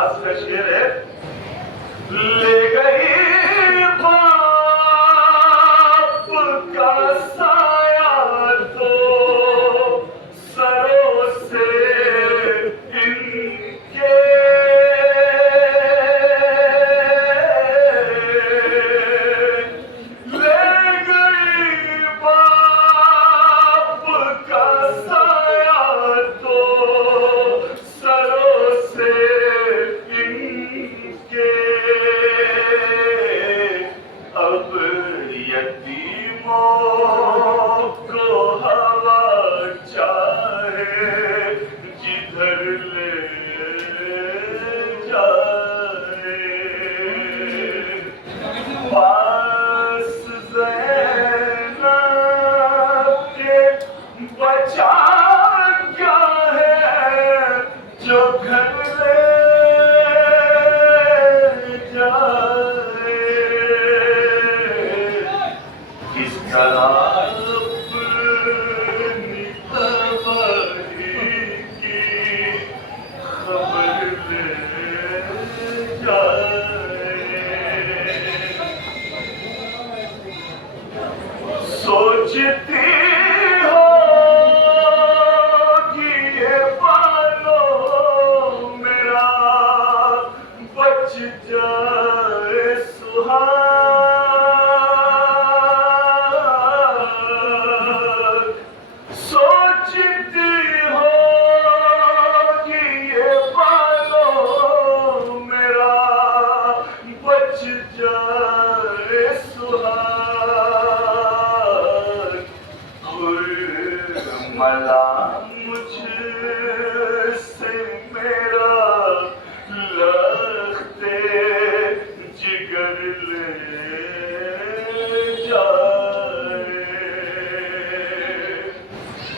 दास का शेर है, ले गई बाप का साया तो सरों से इनके, ले गई बाप का साया तो सरों से इनके, अब यतीमों को हवा चाहे जिधर ले जाए, पास ज़ैनब के बचा क्या है जो घर ले जाए, किस तरह अपनी तबाही की खबर ले जाए, सोचती होगी ये बालों मेरा बच जाए सुहाग, सोचती होगी ये बालों मेरा बच जाए सुहाग, खुर्मला मुझसे मेरा लख्ते जिगर ले जाए,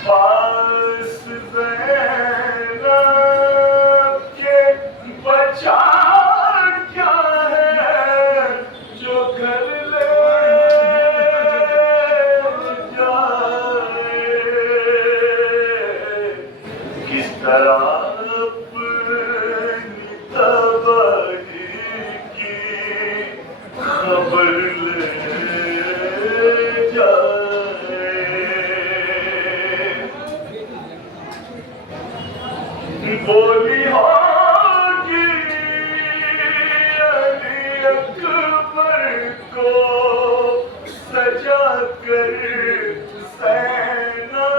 पास ज़ैनब के बचा क्या है जो घर ले जाए, किस तरह अपनी तबाही की खबर ले जाए, बोली होगी अली अकबर को सजा कर ज़ैनब,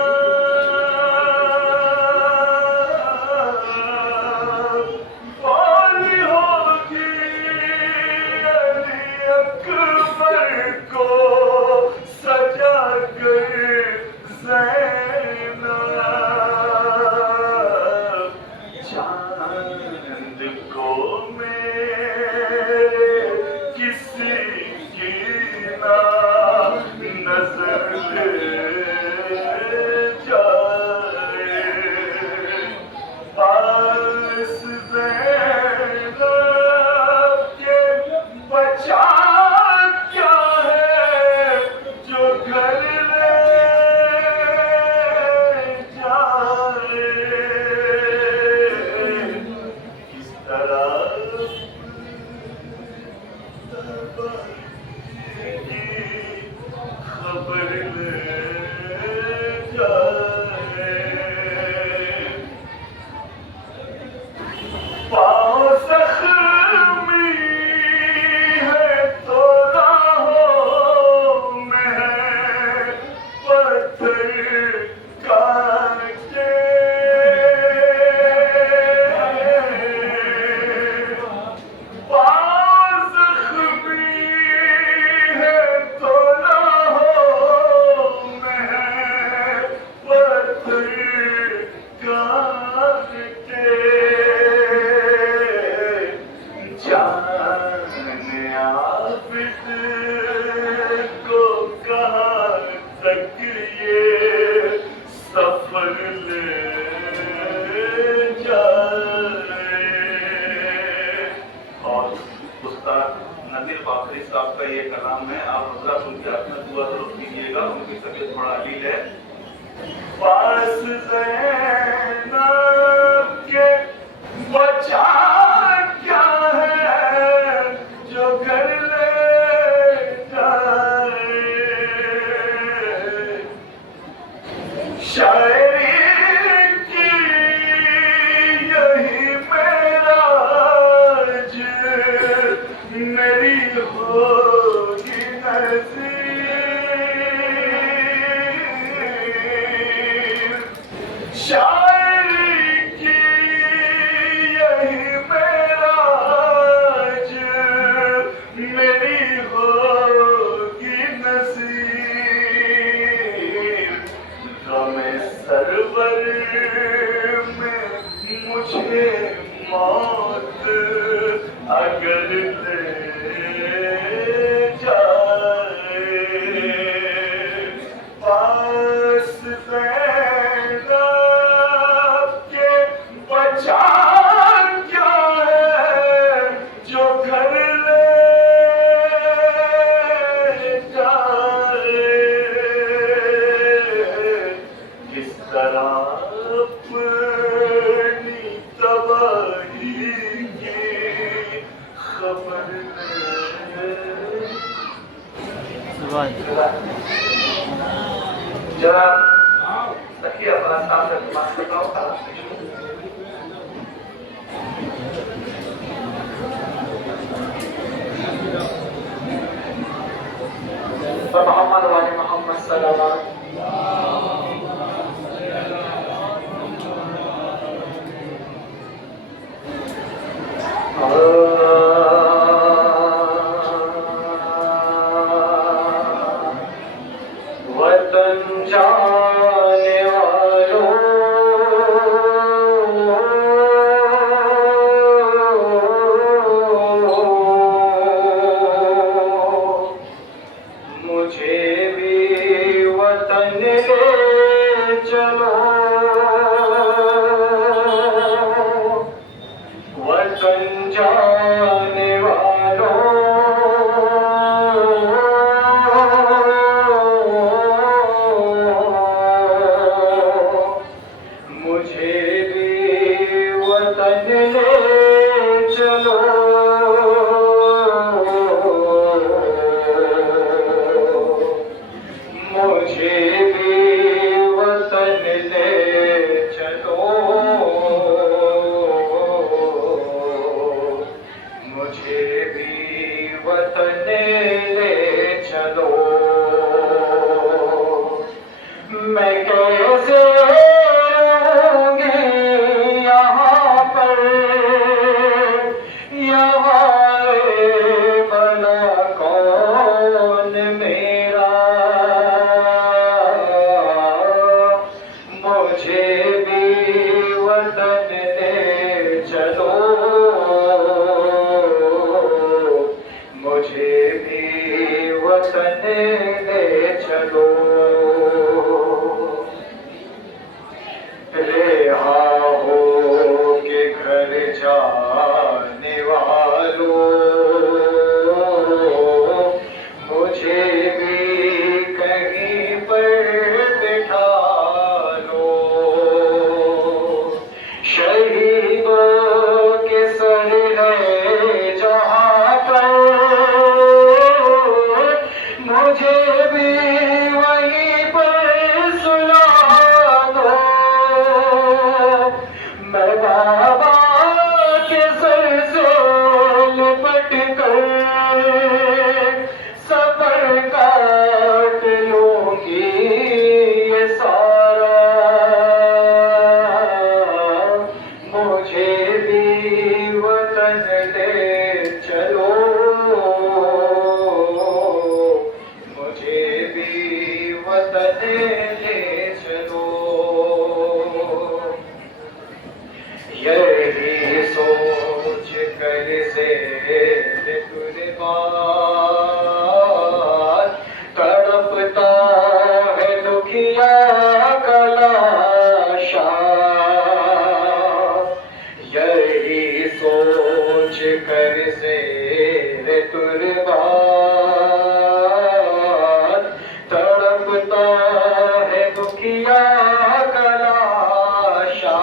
बोली होगी अली अकबर को सजा कर ज़ैनब, चांद को मेरे किसी की ना नजर ले जाए, पास ज़ैनब के बचा क्या है जो घर ले जाए, किस तरह तबाही की खबर ले जाए, पाँव ज़ख्मी है तो राहों में है पत्थर काटे, पाँव ज़ख्मी है तो राहों में है पत्थर काटे, जाने आबिद को कहाँ तक ये सफर ले जाए, और उस्ताद नज़ीर बाकरी साहब का ये कलाम है, आप हज़रा सुन के अपना दुआ ज़रूर कीजिएगा, उनकी तबीयत थोड़ा अलील है। पास ज़ैनब के बचा जरा देखिए अपना सामने दिमाग लगाओ खाना मोहम्मद वाले मोहम्मद सल्लल्लाहु वतन जाने वालों मुझे भी वतन ले चलो वतन जाने वालों मुझे भी वतन ले चलो मुझे भी वतन ले चलो मुझे भी वतन ले चलो मैं कैसे रहूंगी यहाँ पर यहाँ भला कौन मेरा मुझे भी वतन ले चलो मुझे भी वतन ले चलो रेहा हो के घर जाने वालों मुझे भी कहीं पर बिठा लो शहीदों के सर है जहाँ पर मुझे भी वहीं पर सुला दो मैं बाबा के सर से लिपट कर सफर काट लूंगी ये सारा मुझे भी वतन ले चलो मुझे भी वतन ले चलो यही सोच कर से कुर्बान तड़पता है दुखिया कलाशा यही सोच कर से कुर्बान तड़पता है दुखिया कलाशा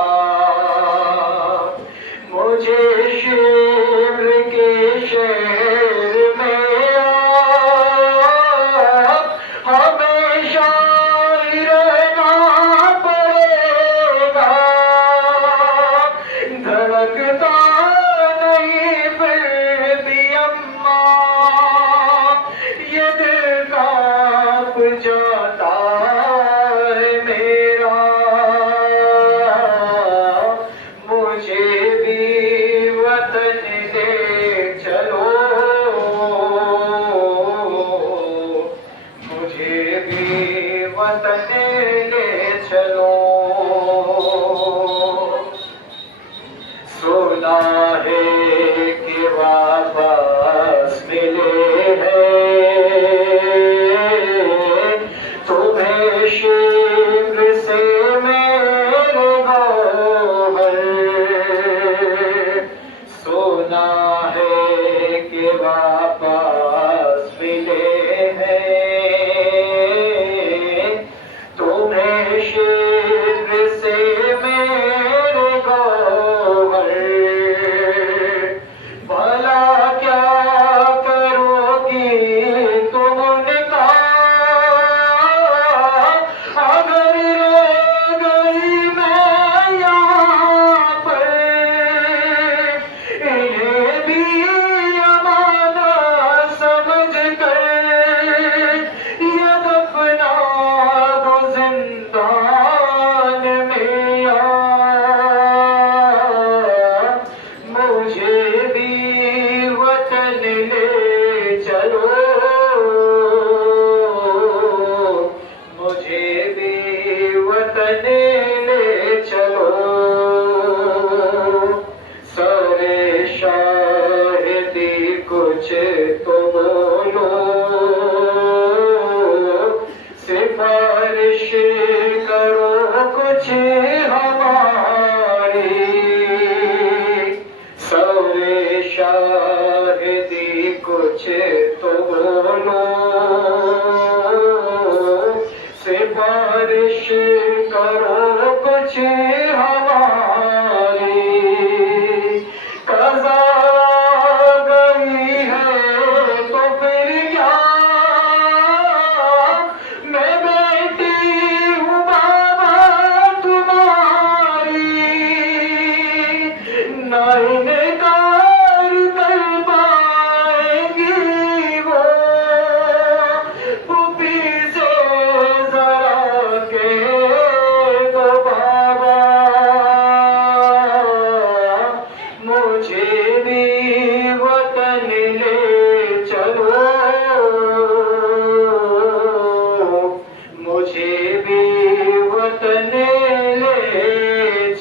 मुझे शिव के शहर में हमेशा ही रहना पड़ेगा धड़कता नहीं फिर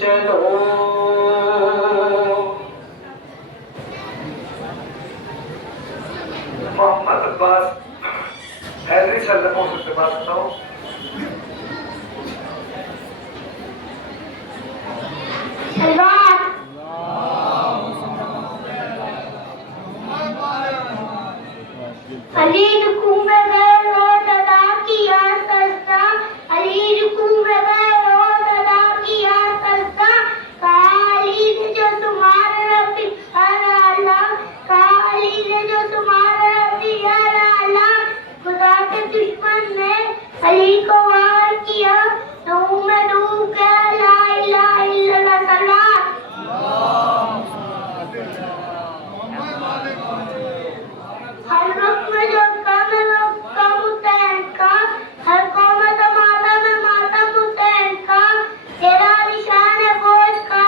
चैन हो। मोहम्मद अब्बास हैदरी सल्लल्लाहु अलैहि वसल्लम बात बताओ। अली रुकू में गए रोज अदा किया सजदा, अली रुकू में गए रोज अदा किया सजदा, कहा अली ने जो तुम्हारे रब्बी अल्लाह, कहा अली ने जो तुम्हारे रब्बी अल्लाह, खुदा के दुश्मन ने अली को वार किया, नहू में डूब गया ला इलाहा इल्लल्लाह सल्लल्लाहु। हर वक्त में जो कम है वो कम हुसैन का, हर कौम में मातम है मातम हुसैन का, तेरा निशान है फौज का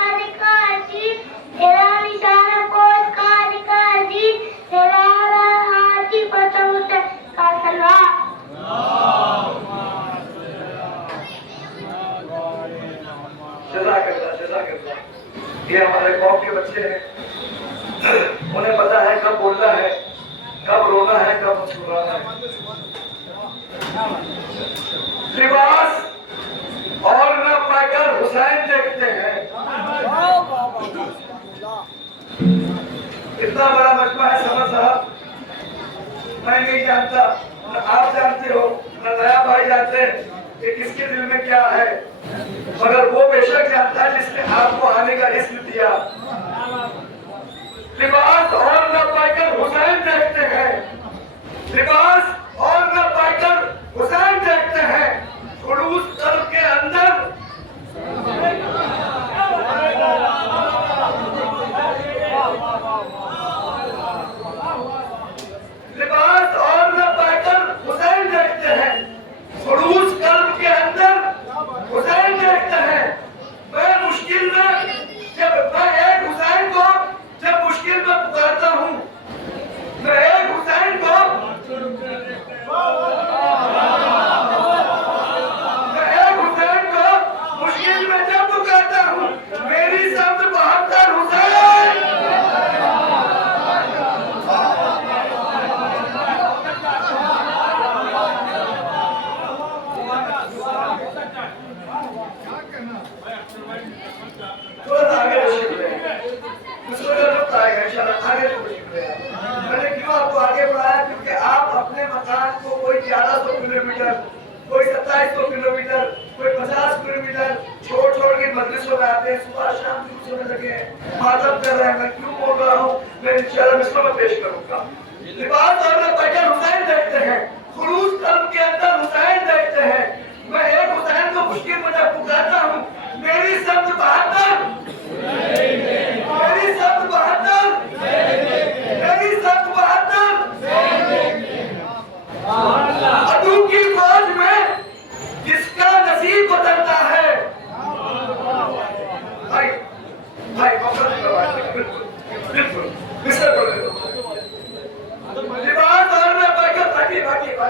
अजीज, तेरा निशान है फौज का अजीज, तेरा हाथी पता हुसैन का सलवार। जज़ाकल्लाह जज़ाकल्लाह। ये हमारे कौम के बच्चे हैं, उन्हें पता है कब बोलना है, कब रोना है, कब मुस्कुराना है। लिबास और न पाकर हुसैन देखते हैं। इतना बड़ा मजमा है समर साहब, मैं नहीं जानता, न आप जानते हो, न नया भाई जानते हैं कि किसके दिल में क्या है, मगर वो बेशक जानता है जिसने आपको आने का इज्म दिया। लिबास और न पाकर हुसैन देखते हैं, लिबास और न पाकर हुसैन देखते हैं, खुलूस कल्ब के अंदर लिबास और न पाकर हुसैन देखते हैं, खुलूस कल्ब के अंदर हुसैन देखते हैं। मैं मुश्किल में जब मैं एक हुसैन को जब मुश्किल में पुकारता हूँ, मैं एक हुसैन को मुश्किल में जब पुकारता हूँ, मेरी शब्द 72 हुसैन। थोड़ा आगे आएगा इंशाल्लाह, आगे मैंने क्यों आपको आगे बढ़ाया, क्योंकि आप अपने मकान को कोई 1100 किलोमीटर, कोई 2700 किलोमीटर, कोई 50 किलोमीटर छोड़ के मजलिसों में आते हैं, सुबह शाम शुरू होने लगे हैं, मातम कर रहे हैं। मैं क्यों बोल रहा हूँ, मैं इंशाल्लाह मिसलों में पेश करूंगा। लिबास और न पाकर हुसैन देखते हैं, खुलूस कल्ब के अंदर हुसैन देखते हैं। मैं एक हुसैन को मुश्किल में जब पुकारता हूँ, मेरी शब्द 72, मेरी शब्द 72, मेरी शब्द 72। अदू की फौज में जिसका नसीब बदलता है, भाई भाई बिल्कुल लिबास और न पाकर बाकी को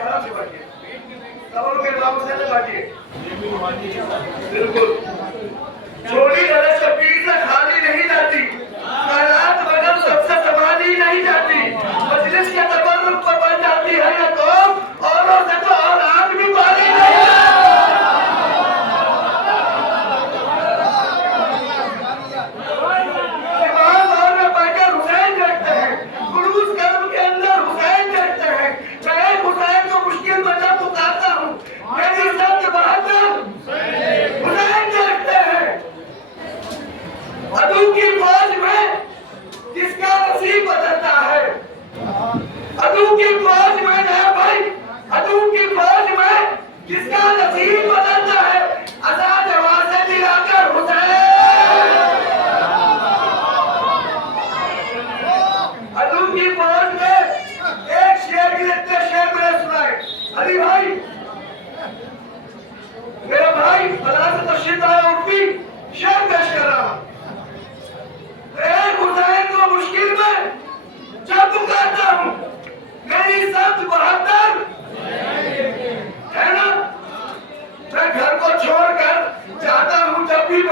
आराम से बाकी के बाबू से बाकी बिल्कुल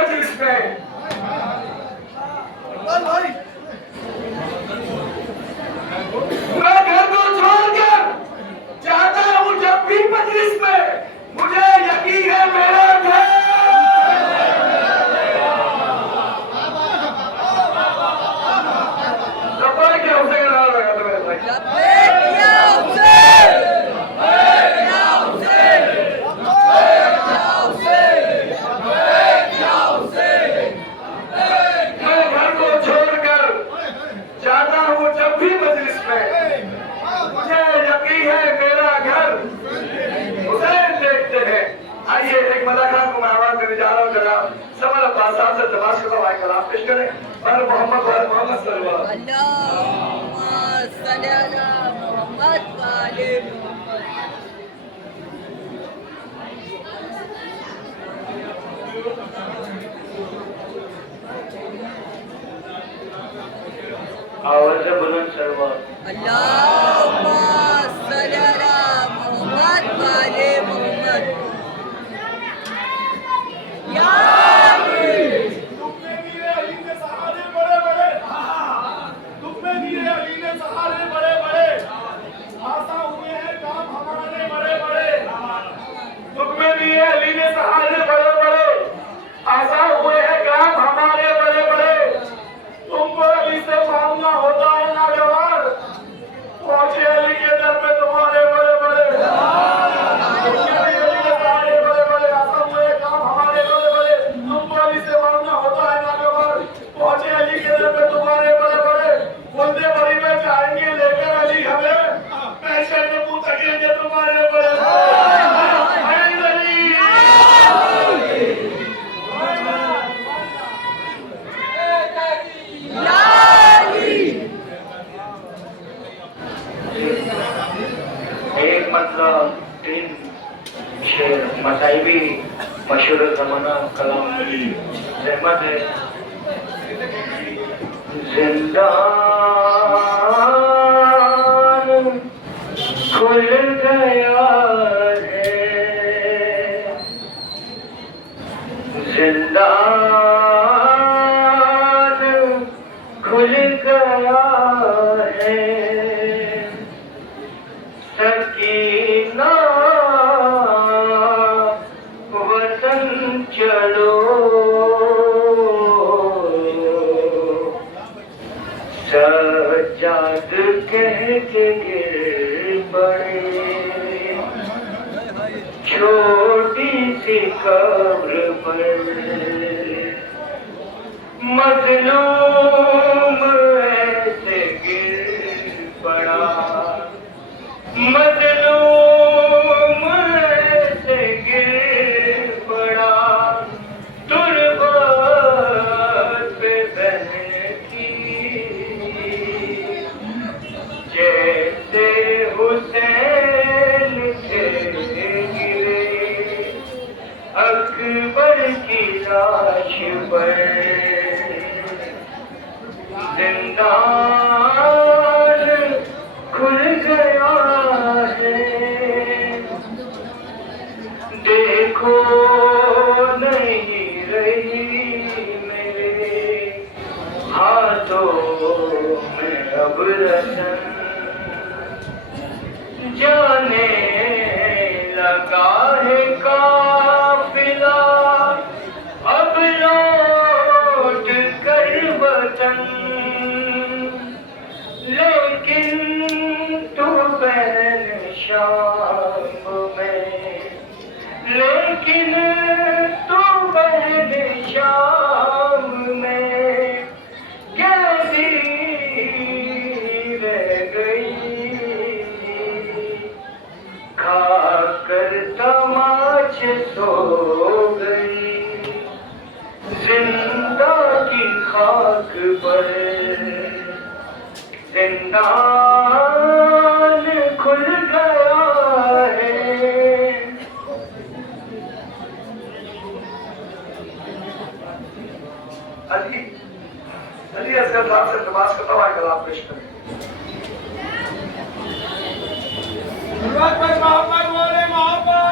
मजलिस में। मैं घर को छोड़कर जाता हूँ जब भी मजलिस में, मुझे यकीन है मेरा घर। आवाज़ बुलंद सरवर अल्लाहुम्मा सल्ली अला मोहम्मद व आले मोहम्मद। या तुमने दिए अली के सहारे बड़े बड़े, तुमने दिए अली के सहारे बड़े बड़े, आसा हुए हैं काम हमारे बड़े बड़े। तुमने दिए अली के सहारे बड़े बड़े, आसा हुए हैं काम हमारे बड़े बड़े। तुमको अली से मांगना होता है नागवार, पहुंचे अली के दर पे तुम्हारे बड़े बड़े। तुमने दिए अली के सहारे बड़े बड़े, आसा हुए हैं काम हमारे बड़े बड़े। तुमको अली से मांगना होता है नागवार, पहुंचे अली के दर पे तुम्हारे बड़े बड़े। बुंदे बड़ी में जाएंगे लेकर अली हमें, पैसे में मुंह तकेंगे तुम्हारे बड़े एक मतलब तीन शेर मसाइबी मशहूर जमाना कलाम रहमत है। जिंदान खुल गया है, जिंदान खुल गया है। सकीना वतन चलो, सज्जाद कह के गिर पड़े। छोटी सी कब्र पर मजलूम ऐसे गिर पड़ा, मजलूम ऐसे गिर पड़ा। तुर्बत पे बहन की जैसे हुसैन थे गिरे, अकबर की लाश पर जिंदान खुल गया है। देखो नहीं रही मेरे हाथों में अब रतन, जाने लगा है काफिला अब लौट कर वतन। लेकिन तू बहन शाम में, लेकिन तू बहन शाम में कैसी रह गई। खाकर तमाचे सो गई, जिंदा की खाक पर जिंदान खुल गया है। अली अली असगर साहब से नमाज का तवा कलाम पेश करें। मोहम्मद वाले मोहब्बत।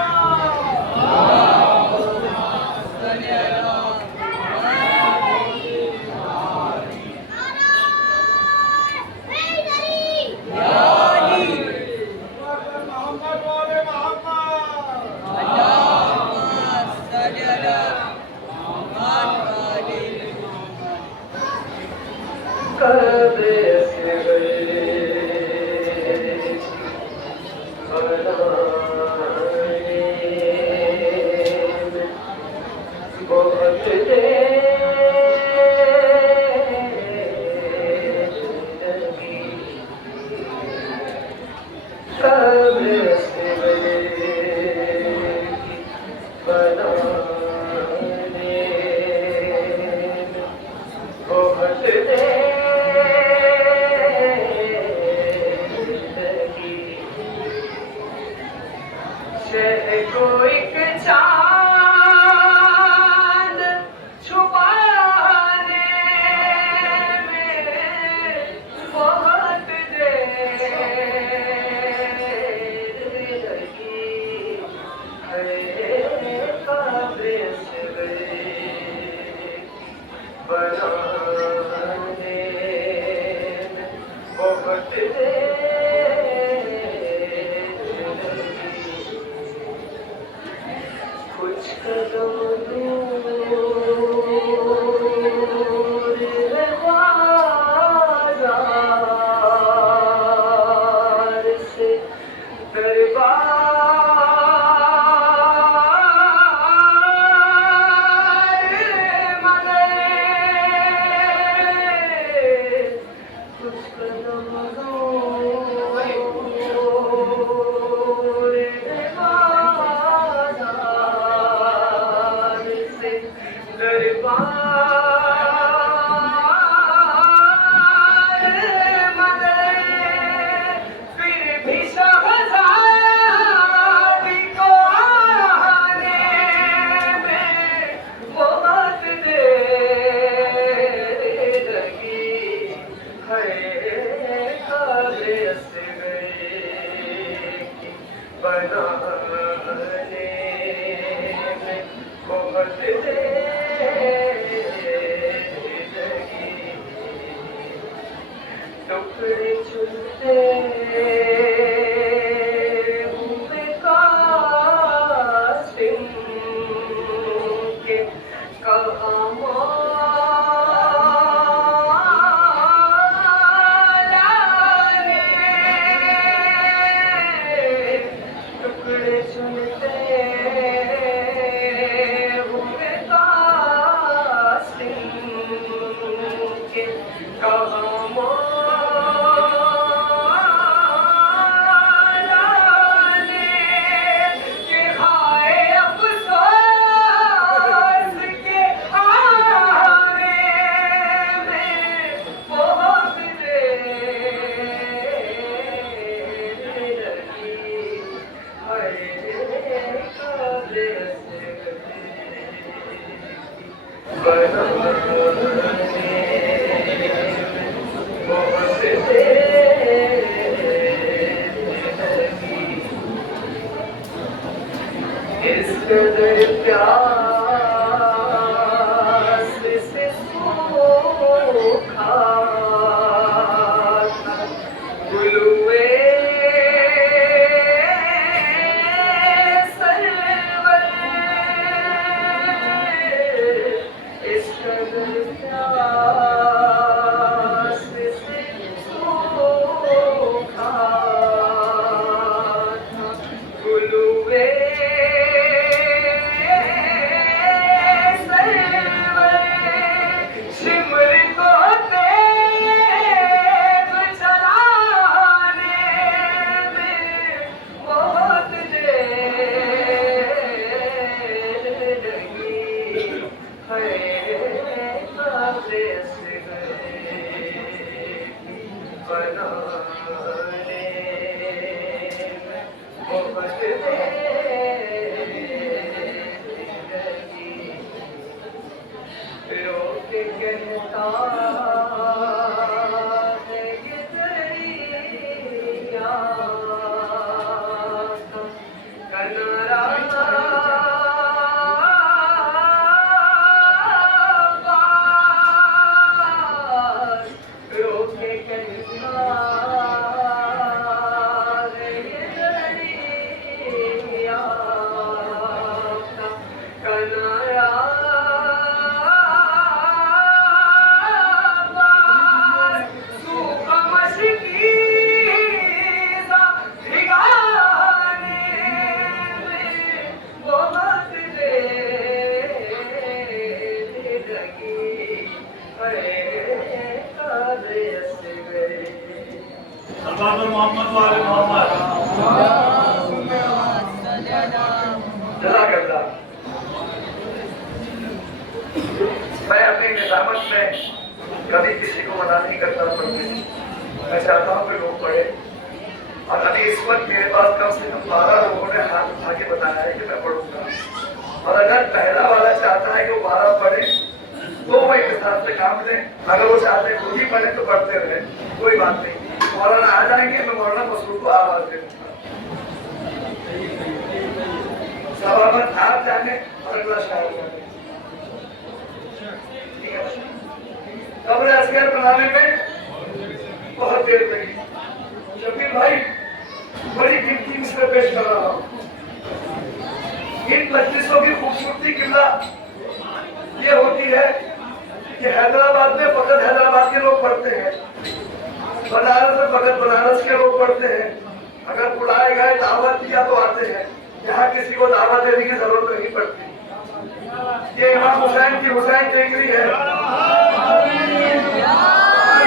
सल्लल्लाहु मोहम्मद वाले मोहम्मद। जज़ाकल्लाह। मैं अपनी निजामत में कभी किसी को मना नहीं करता पढ़ने। मैं चाहता हूँ कि लोग पढ़े। और अभी इस वक्त मेरे पास कम से कम 12 लोगों ने हाथ उठा के बताया है कि मैं पढ़ूंगा। और अगर पहला वाला चाहता है कि वो 12 पढ़े तो वो एक साथ से काम लें। अगर वो चाहते हैं खुद ही पढ़े तो पढ़ते रहे, कोई बात नहीं। मौलाना आ जाएंगे, मैं मौलाना मसरूर को आवाज दे दूंगा। सभापत आप जाने और अगला शायर जाने। कब्र असगर बनाने में बहुत देर लगी। शबीर भाई बड़ी गिनती में पेश कर रहा हूँ। इन मजलिसों की खूबसूरती कितना ये होती है कि हैदराबाद में फकत हैदराबाद के लोग पढ़ते हैं, बनारस में फकत बनारस के लोग पढ़ते हैं। अगर बुलाए गए दावत दिया तो आते हैं। यहाँ किसी को दावत देने की जरूरत नहीं पड़ती। ये इमाम हुसैन की हुसैन टेकरी है।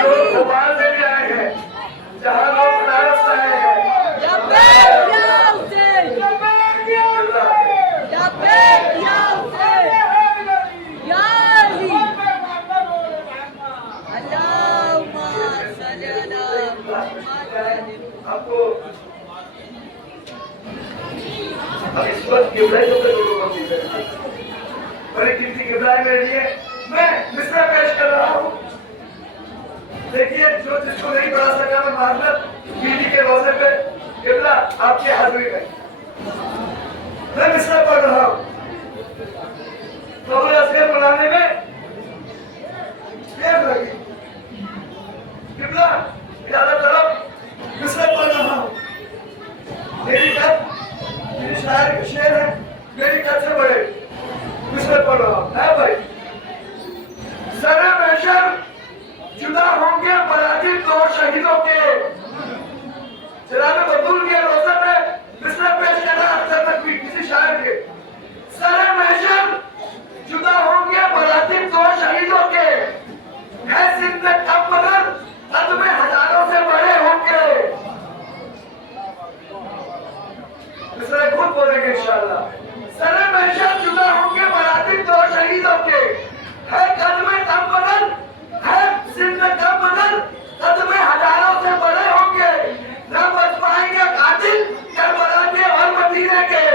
लोग भोपाल से भी आए हैं, जहाँ लोग बनारस से आए हैं। आपको अब इस वक्त किबला तो लोगों को मिल रहे हैं। बड़ी गिनती किबला है मेरे लिए। मैं मिसरा पेश कर रहा हूँ। देखिए, जो जिसको नहीं पढ़ा सका मैं माजरत बीवी के रोजे पे किबला आपकी हाजिरी में मैं मिसरा पढ़ रहा हूँ। कब्र असगर बनाने में देर लगी। किबला ज्यादा तरफ मिसरा पढ़ रहा हूँ। मेरी कद मेरी शायर की शेर है, मेरी कद से बड़े मिसरा पढ़ रहा हूँ। है भाई, सरे महशर जुदा होंगे मराजिब दो शहीदों के। जनाब बतूल के रोज़े में मिसरा पेश करना अक्सर तक भी किसी शायर के। सरे महशर जुदा होंगे मराजिब दो शहीदों के, है सिंध कम मगर कद में हजारों से बड़े होंगे। मिसरा खुद बोलेंगे इंशाअल्लाह। सरे महशर जुदा होंगे मराजिब दो शहीदों के, है कद में कम मगर है सिंध कम मगर कद में हजारों से बड़े होंगे। न बच पाएंगे कातिल करबला के और मदीने के।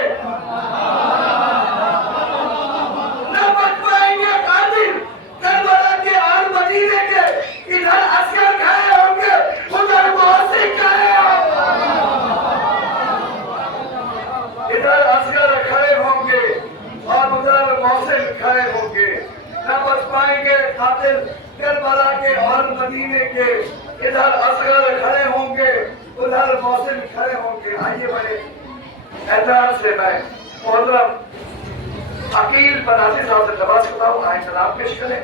न बच पाएंगे कातिल करबला के और मदीने के। इधर असगर खड़े होंगे, उधर मोहसिन खड़े होंगे। इधर असगर खड़े होंगे और उधर मोहसिन खड़े होंगे। न बच पाएंगे कातिल करबला के और मदीने के। इधर असगर खड़े होंगे, उधर मोहसिन खड़े होंगे। आइए बड़े एहतराम से मैं मोहतरम अकील बनासी साहब से दरख्वास्त करता हूँ, आए सलाम पेश करें।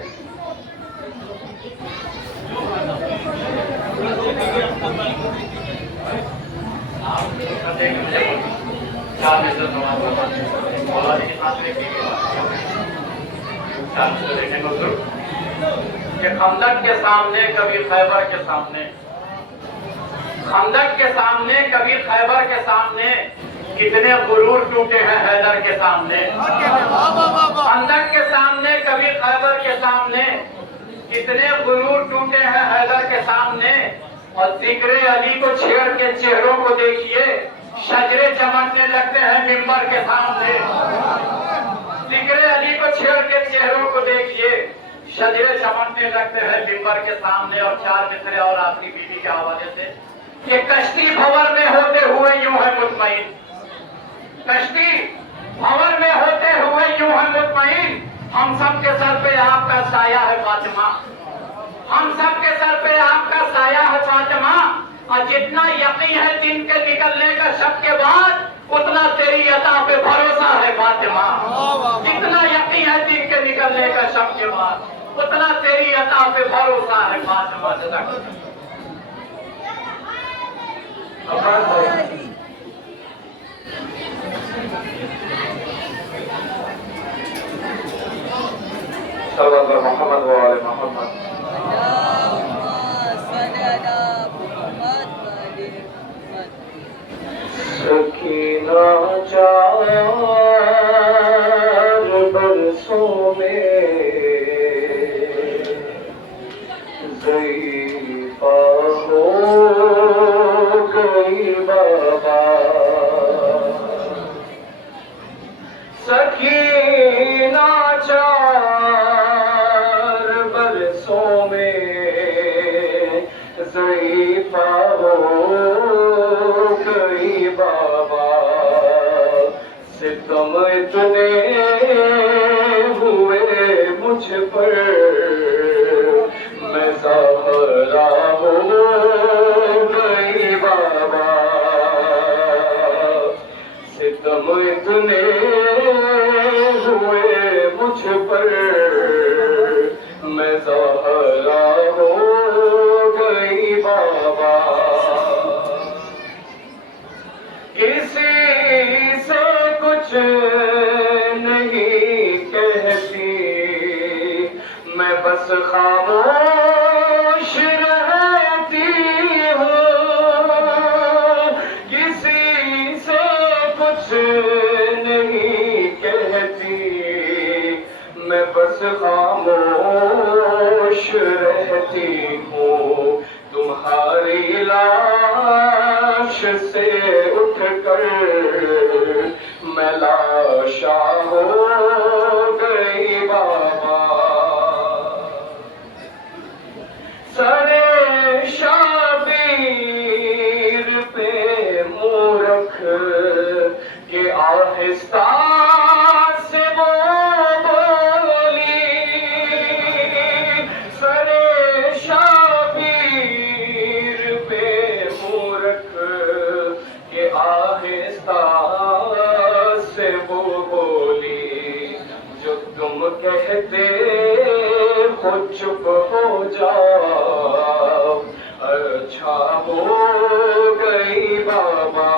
खंदक के सामने कभी खैबर के सामने, खंदक के सामने कभी खैबर के सामने, कितने गुरूर टूटे हैं हैदर के सामने। खंदक के सामने कभी खैबर के सामने, कितने गुरूर टूटे हैं हैदर के सामने। और जिक्रे अली को छेड़ के चेहरों को देखिए, शजरे चमकने लगते हैं मिंबर के सामने। जिक्रे अली को छेड़ के चेहरों को देखिए, शजरे चमकने लगते हैं मिंबर के सामने। और 4 मिसरे और आखिरी बीवी के हवाले से, कि कश्ती भंवर में होते हुए यूं है मुतमईन, कश्ती भंवर में होते हुए यूं है मुतमईन। हम सब के सर पे आपका साया है फातिमा, हम सब के सर पे आपका साया है फातिमा। और जितना यकीन है दिन के निकलने का शब के बाद, उतना तेरी अता पे भरोसा है फातिमा। जितना यकीन है दिन के निकलने का शब के बाद, उतना तेरी अता पे भरोसा है फातिमा। सल्लल्लाहु अलैहि मोहम्मद व आले मोहम्मद। बाबा। सकीना 4 बरसों में ज़ईफ़ा हो गई बाबा। सितम इतने हुए मुझ पर, मैं ज़हरा हो गई बाबा। सितम इतने हुए मुझ पर, मैं ज़हरा हो गई बाबा। किसी से कुछ नहीं कहती, मैं बस खामोश रहती हूँ। किसी से कुछ नहीं कहती, मैं बस खामोश रहती हूँ। तुम्हारी लाश से उठकर मैं लाशा हो गई बाबा। सरे शाबीर पे मूरख के आहिस्ता से वो बोली। सरे शाबीर पे मूरख के आहिस्ता से वो बोली। जो तुम कहते हो चुप हो जाओ, अच्छा हो गई बाबा।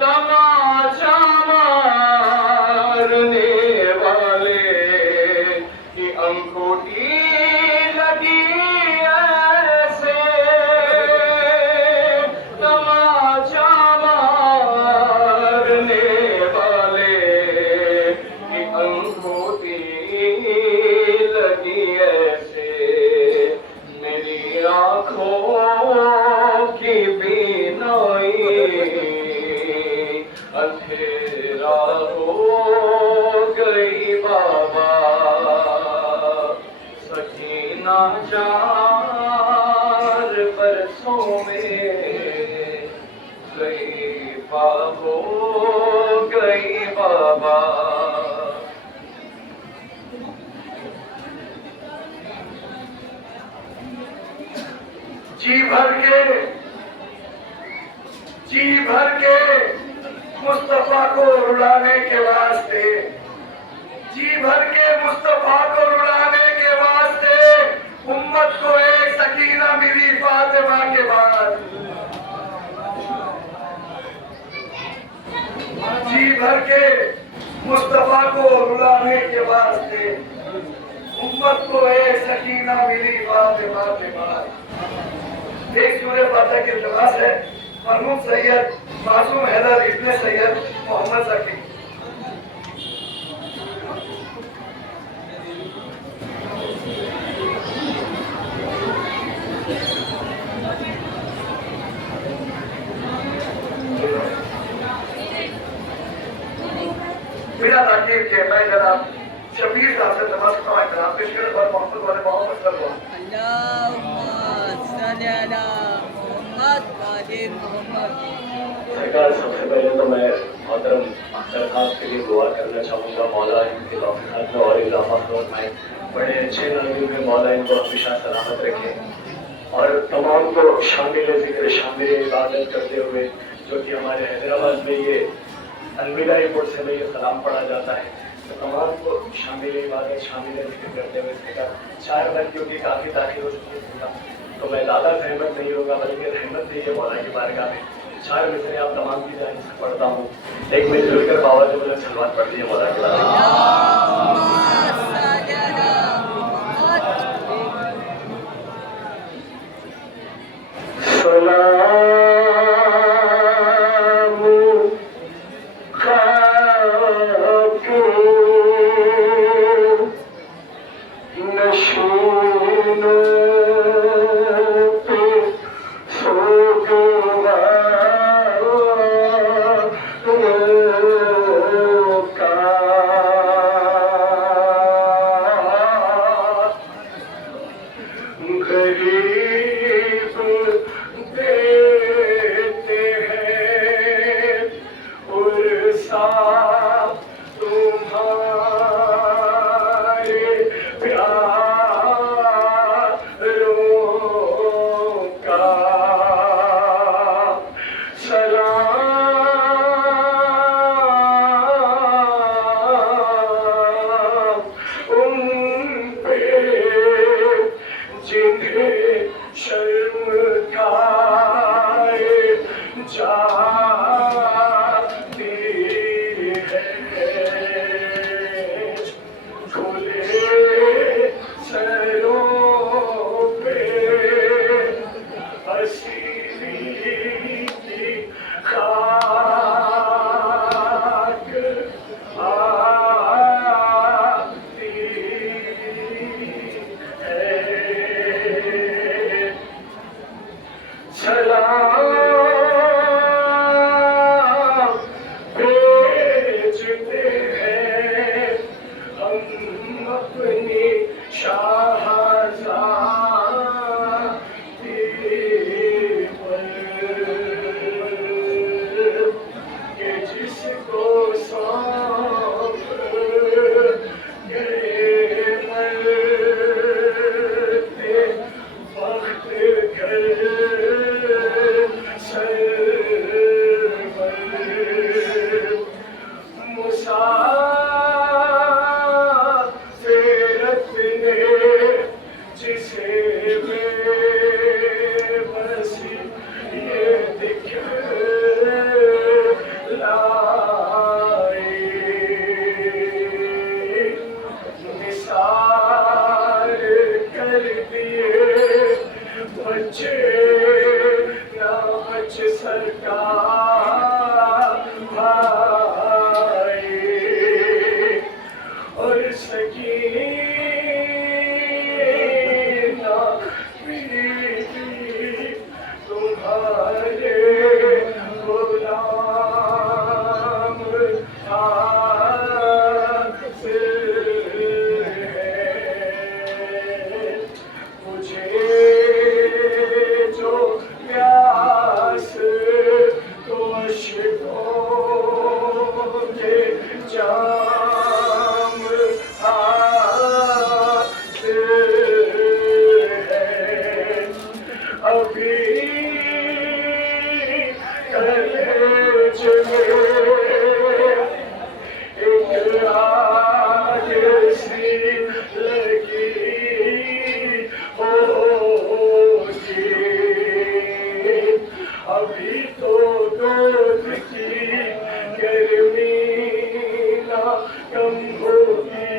तमाचा मारने वाले की अंगूठी लगी ऐसे। तमाचा मारने वाले की अंगूठी लगी ऐसे। मेरी आँखों की बीनाई अंधेरा हो गई बाबा। सकीना 4 बरसों में ज़ईफ़ा हो गई बाबा। जी भर के मुस्तफा को रुलाने के वास्ते, जी भर के मुस्तफा को रुलाने के वास्ते उम्मत को एक सकीना मिली फातिमा के बाद। जी भर के मुस्तफा को रुलाने के वास्ते उम्मत को एक सकीना मिली फातिमा के बाद। एक सूरह फातिहा की इल्तिमास है मरहूम सैयद मासूम हैदर इब्ने सैयद मोहम्मद ज़की। बिना ताकीद के मैं जनाब शबीर साहब से नमस्कार जनाब पेश कर और मोहम्मद वाले मोहम्मद सल्लल्लाहु सरकार, सबसे पहले तो मैं मोहतरम अख्तर साहब के लिए दुआ करना चाहूँगा। मौला इनके औकात में और इजाफा फरमाए। बड़े अच्छे नाज़िम में मौला इनको हमेशा सलामत रखे। और तमाम को शामिल ज़िक्र शामिल इबादत करते हुए, जो कि हमारे हैदराबाद में ये अलविदा रिपोर्ट से में ये सलाम पढ़ा जाता है, तो तमाम को शामिल इबादत शामिल ज़िक्र करते हुए इसका 4 बंदियों की काफ़ी ताख़ीर हो चुकी है। तो मैं ज़्यादा रहमत नहीं होगा, बल्कि रहमत दीजिए मौला की बारगाह में। 4 मिसरे आप तमाम की जान से पढ़ता हूँ। एक मिलजुल कर बाबा से मुझे सलवात पढ़ दीजिए मौला की बारगाह में। बचे ना बच सरकार भाई और सकीना बीवी तुम्हारे गुलाम हासिल है मुझे जो प्यास तो अश्कों के जाम हासिल है अभी कलेज में एक आग सी लगी होगी अभी तो दूध की गर्मी ना कम होगी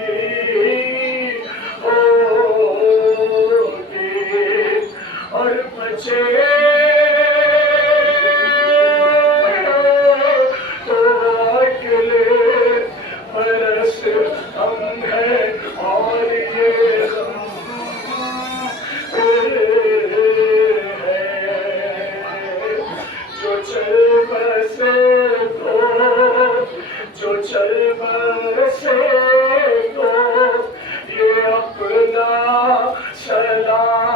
और बचे तो अकेले बरस हम हैं और ये हम जो चल बसे तो जो चल बसे तो ये अपना सलाम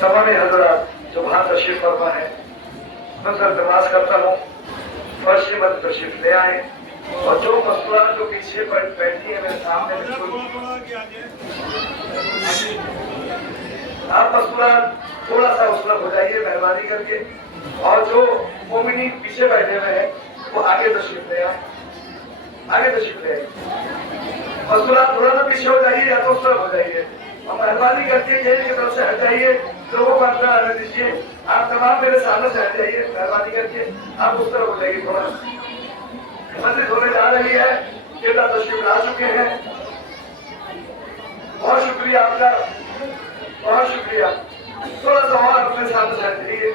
तमाम हजरात जो वहाँ तशरीफ फरमा है मैं दरख्वास्त करता हूँ फर्शी मत तशरीफ ले आए और जो मसला जो पीछे बैठी है मेरे सामने बिल्कुल आप मसला थोड़ा सा उसलभ हो जाइए मेहरबानी करके और जो मोमिनी पीछे बैठे हुए हैं वो आगे तशरीफ ले आए आगे तशरीफ ले आए मसला थोड़ा सा पीछे हो जाइए या तो उसलभ हो जाइए और मेहरबानी करके जेल की तरफ से हट जाइए लोगों को अंदर आने दीजिए आप तमाम मेरे सामने से हट जाइए मेहरबानी करके आप उस तरफ हो जाइए थोड़ा मस्जिद होने जा रही है केवल तशरीफ ला चुके हैं बहुत शुक्रिया आपका बहुत शुक्रिया थोड़ा सा और अपने सामने से हट जाइए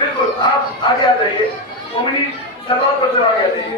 बिल्कुल आप आगे आ जाइए मोमिनी सलवार पर आगे आ जाइए